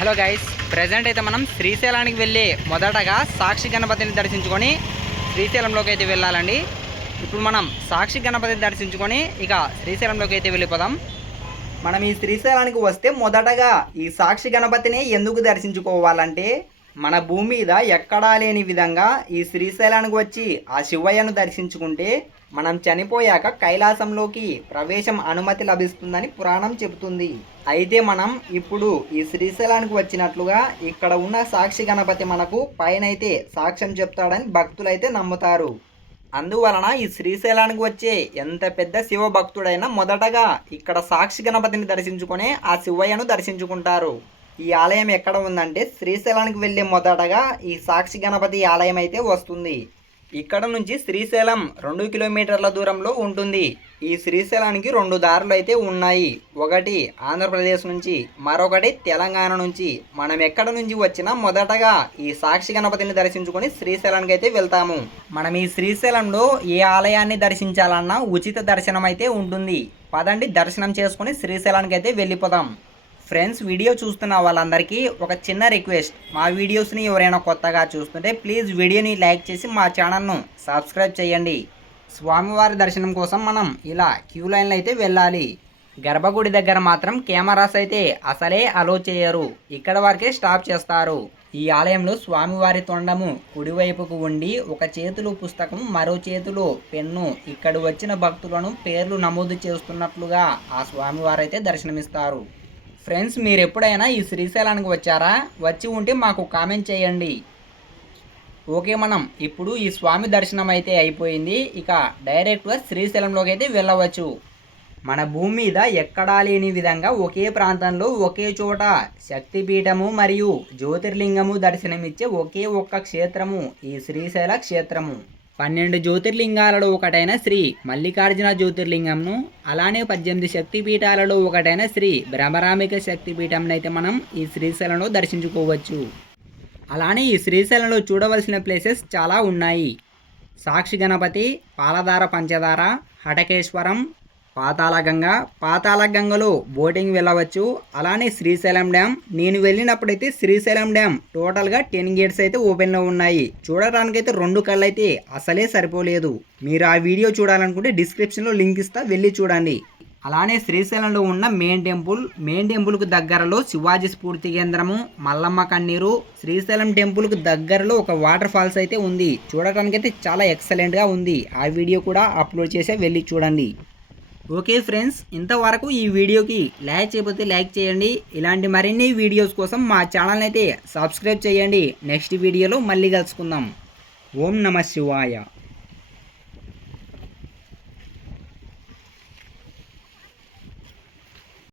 Hello guys present అయితే మనం శ్రీశైలానికి వెళ్ళి మొదటగా సాక్షి గణపతిని దర్శించుకొని శ్రీశైలంలోకి అయితే వెళ్ళాలండి. ఇప్పుడు మనం సాక్షి గణపతిని దర్శించుకొని ఇక శ్రీశైలంలోకి అయితే వెళ్ళిపోదాం. మనం ఈ శ్రీశైలానికి వస్తే మొదటగా ఈ సాక్షి గణపతిని ఎందుకు దర్శించుకోవాలంటే మన భూమి మీద ఎక్కడా లేని విధంగా ఈ శ్రీశైలానికి వచ్చి ఆ శివయ్యను దర్శించుకుంటే మనం చనిపోయాక కైలాసంలోకి ప్రవేశం అనుమతి లభిస్తుందని పురాణం చెబుతుంది. అయితే మనం ఇప్పుడు ఈ శ్రీశైలానికి వచ్చినట్లుగా ఇక్కడ ఉన్న సాక్షి గణపతి మనకు పైనైతే సాక్ష్యం చెప్తాడని భక్తులైతే నమ్ముతారు. అందువలన ఈ శ్రీశైలానికి వచ్చే ఎంత పెద్ద శివ భక్తుడైనా మొదటగా ఇక్కడ సాక్షి గణపతిని దర్శించుకునే ఆ శివయ్యను దర్శించుకుంటారు. ఈ ఆలయం ఎక్కడ ఉందంటే శ్రీశైలానికి వెళ్ళే మొదటగా ఈ సాక్షి గణపతి ఆలయం అయితే వస్తుంది. ఇక్కడ నుంచి శ్రీశైలం రెండు కిలోమీటర్ల దూరంలో ఉంటుంది. ఈ శ్రీశైలానికి రెండు దారులు అయితే ఉన్నాయి. ఒకటి ఆంధ్రప్రదేశ్ నుంచి మరొకటి తెలంగాణ నుంచి. మనం ఎక్కడ నుంచి వచ్చినా మొదటగా ఈ సాక్షి గణపతిని దర్శించుకొని శ్రీశైలానికి అయితే వెళ్తాము. మనం ఈ శ్రీశైలంలో ఏ ఆలయాన్ని దర్శించాలన్నా ఉచిత దర్శనం అయితే ఉంటుంది. పదండి దర్శనం చేసుకుని శ్రీశైలానికి అయితే వెళ్ళిపోదాం. ఫ్రెండ్స్ వీడియో చూస్తున్న వాళ్ళందరికీ ఒక చిన్న రిక్వెస్ట్. మా వీడియోస్ని ఎవరైనా కొత్తగా చూస్తుంటే ప్లీజ్ వీడియోని లైక్ చేసి మా ఛానల్ను సబ్స్క్రైబ్ చేయండి. స్వామివారి దర్శనం కోసం మనం ఇలా క్యూ లైన్లో అయితే వెళ్ళాలి. గర్భగుడి దగ్గర మాత్రం కెమెరాస్ అయితే అసలే అలో చేయరు. ఇక్కడ వరకే స్టాప్ చేస్తారు. ఈ ఆలయంలో స్వామివారి తొండము కుడివైపుకు ఉండి ఒక చేతిలో పుస్తకం మరో చేతిలో పెన్ను ఇక్కడ వచ్చిన భక్తులను పేర్లు నమోదు చేస్తున్నట్లుగా ఆ స్వామివారైతే దర్శనమిస్తారు. ఫ్రెండ్స్ మీరు ఎప్పుడైనా ఈ శ్రీశైలానికి వచ్చారా? వచ్చి ఉంటే మాకు కామెంట్ చేయండి. ఓకే మనం ఇప్పుడు ఈ స్వామి దర్శనం అయితే అయిపోయింది. ఇక డైరెక్ట్గా శ్రీశైలంలోకి అయితే వెళ్ళవచ్చు. మన భూమి మీద ఎక్కడా లేని విధంగా ఒకే ప్రాంతంలో ఒకే చోట శక్తిపీఠము మరియు జ్యోతిర్లింగము దర్శనమిచ్చే ఒకే ఒక్క క్షేత్రము ఈ శ్రీశైల క్షేత్రము. పన్నెండు జ్యోతిర్లింగాలలో ఒకటైన శ్రీ మల్లికార్జున జ్యోతిర్లింగంను అలానే పద్దెనిమిది శక్తిపీఠాలలో ఒకటైన శ్రీ భ్రమరామిక శక్తిపీఠంను అయితే మనం ఈ శ్రీశైలంలో దర్శించుకోవచ్చు. అలానే ఈ శ్రీశైలంలో చూడవలసిన ప్లేసెస్ చాలా ఉన్నాయి. సాక్షి గణపతి పాలధార పంచదార హటకేశ్వరం పాతాళగంగ పాతాళగంగలో బోటింగ్ వెళ్ళవచ్చు. అలానే శ్రీశైలం డ్యామ్. నేను వెళ్ళినప్పుడైతే శ్రీశైలం డ్యామ్ టోటల్గా టెన్ గేట్స్ అయితే ఓపెన్లో ఉన్నాయి. చూడటానికైతే రెండు కళ్ళు అయితే అసలే సరిపోలేదు. మీరు ఆ వీడియో చూడాలనుకుంటే డిస్క్రిప్షన్లో లింక్ ఇస్తా వెళ్ళి చూడండి. అలానే శ్రీశైలంలో ఉన్న మెయిన్ టెంపుల్ మెయిన్ టెంపుల్కు దగ్గరలో శివాజీ స్ఫూర్తి కేంద్రము మల్లమ్మ కన్నీరు శ్రీశైలం టెంపుల్కు దగ్గరలో ఒక వాటర్ ఫాల్స్ అయితే ఉంది. చూడటానికైతే చాలా ఎక్సలెంట్గా ఉంది. ఆ వీడియో కూడా అప్లోడ్ చేసే వెళ్ళి చూడండి. ఓకే ఫ్రెండ్స్ ఇంతవరకు ఈ వీడియోకి లైక్ చేయకపోతే లైక్ చేయండి. ఇలాంటి మరిన్ని వీడియోస్ కోసం మా ఛానల్ అయితే సబ్స్క్రైబ్ చేయండి. నెక్స్ట్ వీడియోలో మళ్ళీ కలుసుకుందాం. ఓం నమ శివాయ.